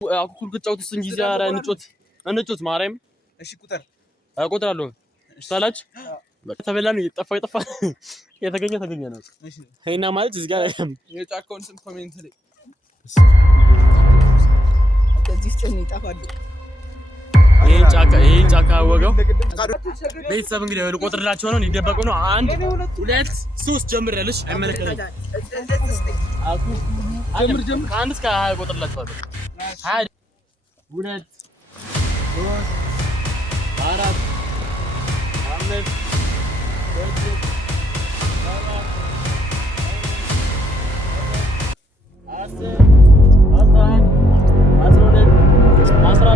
አኩኩል ከጫውትስ እንጂ ዛሬ እንጮት ማርያም እሺ ቁጥር እቆጥራለሁ ሳላች ተበላን ይጠፋ የተገኘ ነው እሺ ሄና ማለት እዚህ ጋር የጫካውን ስም ኮሜንት ላይ እዚህ ጽን ይጠፋል ይሄ ጫካ ወገው ቤተሰብ እንግዲህ ልቆጥርላችሁ ነው እንዲደበቁ ነው 1 2 3 ጀምራለሽ አይመለከተኝ ጀምር ከአንድ እስከ 20 ቆጥርላችኋለሁ 1 2 3 4 5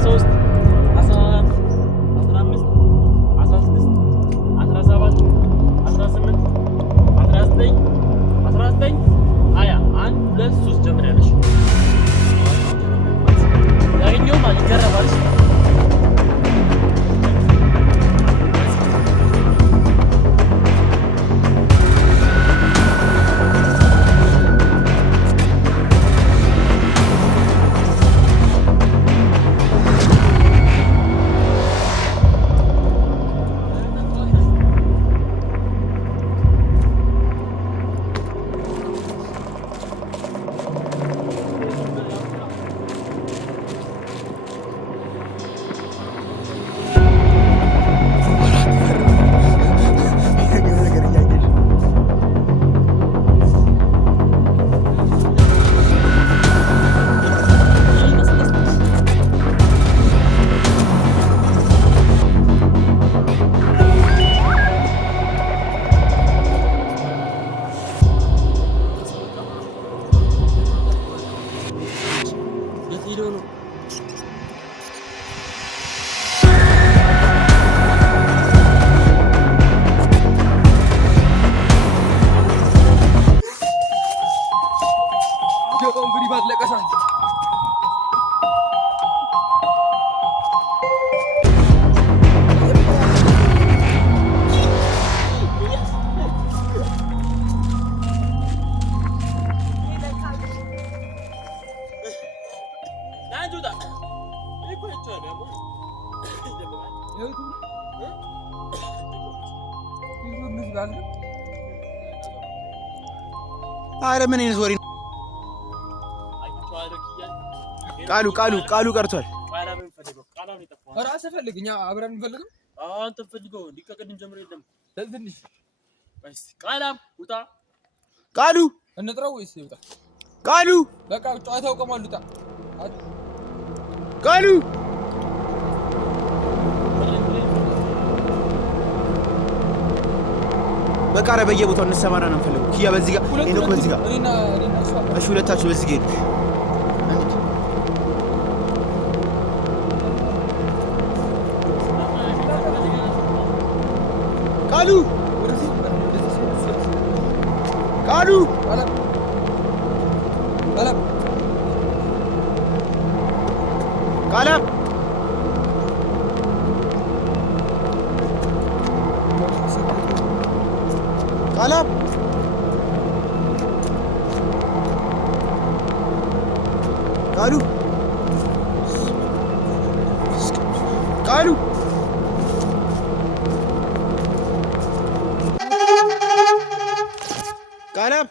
6 አረ ምን አይነት ወሬ ቃሉ ቀርቷል። ራስ ፈልግኛ አብረን እንፈልገው አንተ ፈልገው ሊቀቀድን ጀምሮ የለም ትንሽ ቃላም ውጣ ቃሉ እንጥራው ወይስ ይውጣ ቃሉ በቃ ጨዋታው ቆሟል ውጣ ቃሉ በቃ ኧረ በየቦታው እንሰማራ ነው የምፈልገው ኪያ በዚህ ጋር እኔ ነው በዚህ ጋር እሺ ሁለታችሁ በዚህ ጋር ቃሉ ቃላም ቃላም ቃሉ ቃላም